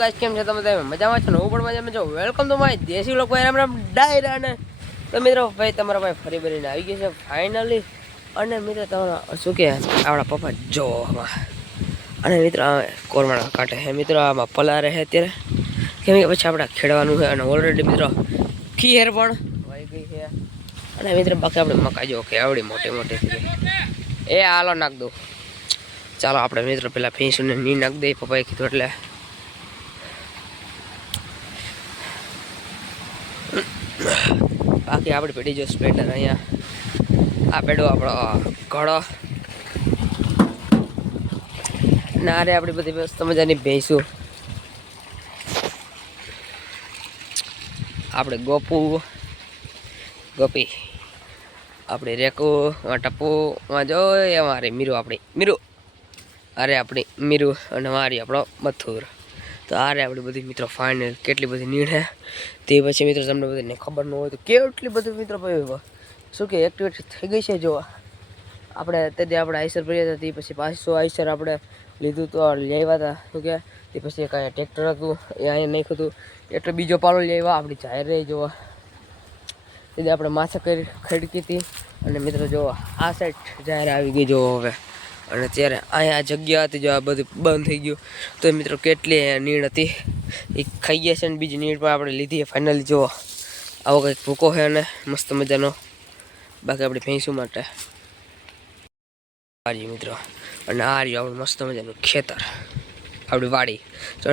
Guys કેમ છે તમે મજામાં છો ને? હું પણ મજામાં છું. વેલકમ ટુ માય દેશી લોકો રામ રામ ડાયરા ને તો મિત્રો ભાઈ તમારા ભાઈ ફરી ભરીને આવી ગયો છે ફાઇનલી. અને મિત્રો તમારા શું કે આપણા પપ્પા જો અને મિત્રો કોરમાળા કાઢે છે મિત્રો, આમાં પલારે છે અત્યારે કેમ કે પછી આપણે ખેડવાનું છે. અને ઓલરેડી મિત્રો ખીર પણ વાઈ ગઈ છે. અને મિત્રો બાકી આપણે મકાઈ જો કે આવડી મોટી મોટી એ હાલો નાખ દો. ચાલો આપણે મિત્રો પેલા ભેંસુને ની નાખી દઈએ, પપ્પાએ કીધું એટલે. બાકી આપણી પેઢી જો સ્પ્લેન્ડર અહીંયા આ પેડો આપણો ઘડો ના રે આપણી બધી મસ્ત મજાની ભેંસું આપણે ગોપી આપણી રેકુ ટપ્પુ જો અમારી મીરુ આપણી મીરુ અરે આપણી મીરુ અને મારી આપણો મથુર. તો આરે આપણી બધી મિત્રો ફાઇનલ કેટલી બધી નીડ હે તે પછી મિત્રો તમને બધાને ખબર ન હોય તો કેટલી બધી મિત્રો શું કે એક્ટિવિટી થઈ ગઈ છે. જો આપણે તે આપણે આઈસર ભર્યા હતા તે પછી 500 આઈસર આપણે લીધું તો લઈ આવ્યા હતા શું કે તે પછી કાંઈ ટ્રેક્ટર હતું એ અહીંયા નાખ્યું હતું એટલે બીજો પાલો લઈ આવ્યા આપણી જાહેર રહી જોવા. તેથી આપણે માછા કરી ખડકી હતી અને મિત્રો જો આ સાઈડ જાહેર આવી ગઈ જો હવે. અને ત્યારે અહીંયા જગ્યા હતી જો આ બધું બંધ થઈ ગયું તો મિત્રો કેટલી નીડ હતી એ ખાઈ ગયા છે. અને બીજી નીડ પણ આપણે લીધી ફાઇનલી જો આવો કંઈક ભૂકો છે અને મસ્ત મજાનો. બાકી આપણી ભેંસું માટે મિત્રો અને આ રહ્યું આપણું મસ્ત મજાનું ખેતર આપણી વાડી.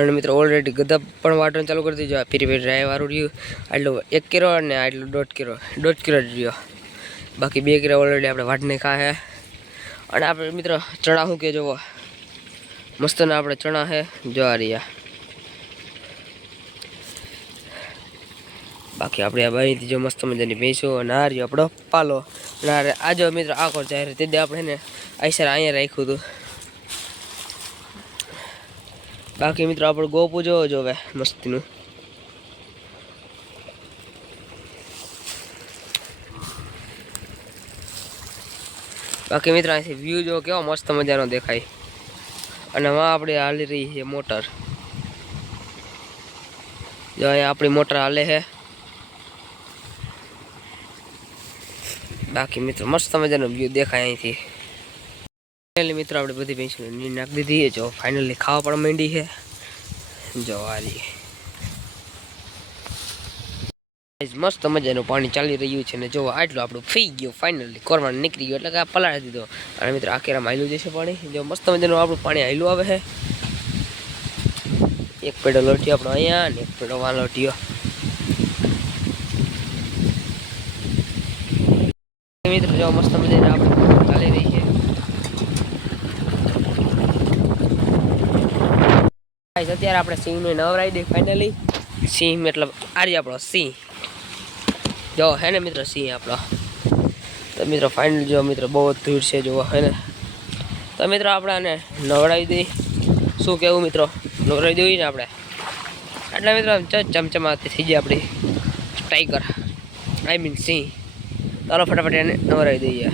અને મિત્રો ઓલરેડી ગધા પણ વાટવાનું ચાલુ કરી દીધું. ફીરી ફીરી રાય વાળું રહ્યું આટલું 1 કિલો અને આટલું 1.5 કિલો રહ્યો. બાકી 2 કિલો ઓલરેડી આપણે વાટને ખાય. અને આપણે મિત્રો ચણા શું કે જોવો મસ્ત ના આપણે ચણા છે જો આ રહ્યા. બાકી આપણે આ બનીથી જો મસ્ત મજાની ભેંસો અને આ રહ્યો આપણો પાલો. અને આ જો મિત્રો આખો જાહેર તે આપણે ને આઈસર અહીંયા રાખ્યું હતું. બાકી મિત્રો આપણે ગોપું જોવો જોવે મસ્તીનું. બાકી મિત્રો અહીંથી વ્યૂ જો કેવો મસ્ત મજાનો દેખાય. અને માં આપણે હાલી રહી છે મોટર જો અહીંયા આપણી મોટર હાલે છે. બાકી મિત્રો મસ્ત મજાનો વ્યૂ દેખાય અહીંથી. ફાઇનલી મિત્રો આપણે બધી ભેંસોને નીર નાખી દીધી જો ફાઇનલી ખાવા પણ માંડી છે જો આ રહી. મસ્ત મજાનું પાણી ચાલી રહ્યું છે ને જો આટલું આપણું ફી ગયું ફાઇનલી કોરમાળ નીકળી ગયો એટલે કે આ પલાળી દીધો. અને મિત્રો આ કેરામાં હાલ્યું જશે પાણી જો મસ્ત મજાનું આપણું પાણી હાલ્યું આવે છે. એક પેડો લોટીયો આપણો અહીંયા અને એક પેડો વાં લોટીયો. મિત્રો જો મસ્ત મજાની આપણે ચાલી રહી છે. અત્યારે આપણે સિંહને નવરાઈ દે ફાઇનલી. સિંહ મતલબ આર્ય આપણો સિંહ જો હે ને મિત્રો સિંહ આપણો. તો મિત્રો ફાઇનલ જો મિત્રો બહુ જ ધૂળ છે જો હે ને. તો મિત્રો આપણે આને નવડાવી દઈએ શું કહેવું મિત્રો નવડાવી દઈએ ને આપણે એટલે મિત્રો ચમચમાતી થઈ જાય આપણી ટાઈગર આઈ મીન સિંહ. ચાલો ફટાફટ એને નવડાવી દઈએ.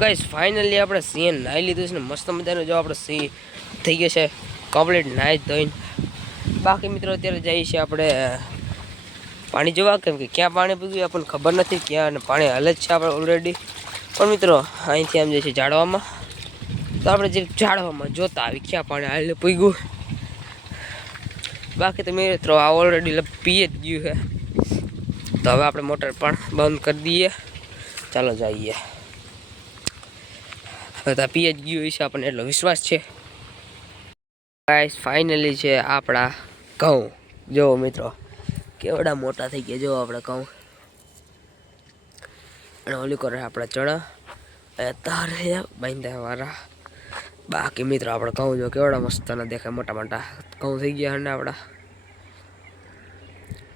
ગાઈસ ફાઇનલી આપણે સિંહ નાહી લીધું છે ને મસ્ત મજાનું જો આપણે સિંહ થઈ ગયો છે કમ્પ્લીટ નાહી ધોઈને. બાકી મિત્રો અત્યારે જઈએ છીએ આપણે પાણી જોવા કેમ કે ક્યાં પાણી પીવું આપણને ખબર નથી ક્યાં અને પાણી હાલે જ છે આપણે ઓલરેડી. પણ મિત્રો અહીંથી આમ જઈએ છીએ ઝાડવામાં તો આપણે જે ઝાડવામાં જોતા આવી ક્યાં પાણી હાલે પીગું. બાકી તો મિત્રો આ ઓલરેડી પીએ જ ગયું છે તો હવે આપણે મોટર પણ બંધ કરી દઈએ. ચાલો જઈએ. તો પીએચ ગયું વિશે આપણને એટલો વિશ્વાસ છે. ગાઈસ ફાઇનલી છે આપણા ઘઉં. જો મિત્રો કેવડા મોટા થઈ ગયા જો આપણા ઘઉં. અને ઓલી કરે આપણા ચણા તારે બાંધ્યા વાળા. બાકી મિત્રો આપણે ઘઉં જો કેવડા મસ્ત ના દેખાય, મોટા મોટા ઘઉં થઈ ગયા ને આપણા.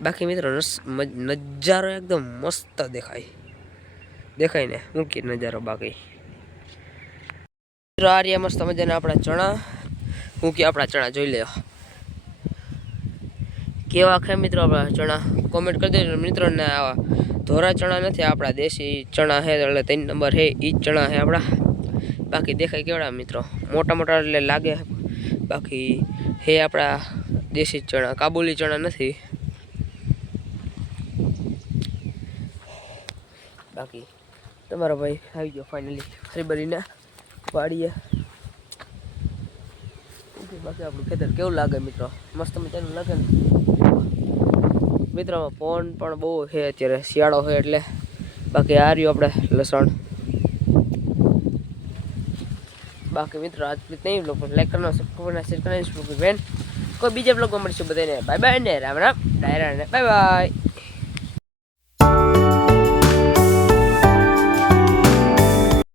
બાકી મિત્રો નજારો એકદમ મસ્ત દેખાય ને મૂકી નજારો. બાકી મિત્રો આ રહ્યા મસ્ત મજાના આપણા ચણા. મૂકી આપણા ચણા જોઈ લ્યો કેવા છે મિત્રો આપણા ચણા. કોમેન્ટ કરી દેજો મિત્રોને. આવા ધોરા ચણા નથી, આપણા દેશી ચણા છે, એટલે 3 નંબર છે એ જ ચણા છે આપણા. બાકી દેખાય કેવડા મિત્રો, મોટા મોટા એટલે લાગે. બાકી હે આપણા દેશી ચણા, કાબુલી ચણા નથી. બાકી તમારો ભાઈ આવી ગયો ફાઇનલી હરીબરીને વાડીએ. બાકી આપણું ખેતર કેવું લાગે મિત્રો, મસ્ત મજાનું લાગે ને મિત્રો. પવન પણ બહુ છે અત્યારે, શિયાળો છે એટલે. બાકી આ રહ્યું આપણે લસણ. બાકી મિત્રો આજ નહીં બ્લોગ લાઈક કરવાનો, સબસ્ક્રાઇબ કરવાનો, શેર કરવાનો. કોઈ બીજા બ્લોગમાં મળીશું બધાને. બાય બાય ને રામ રામ ડાયરા ને બાય બાય.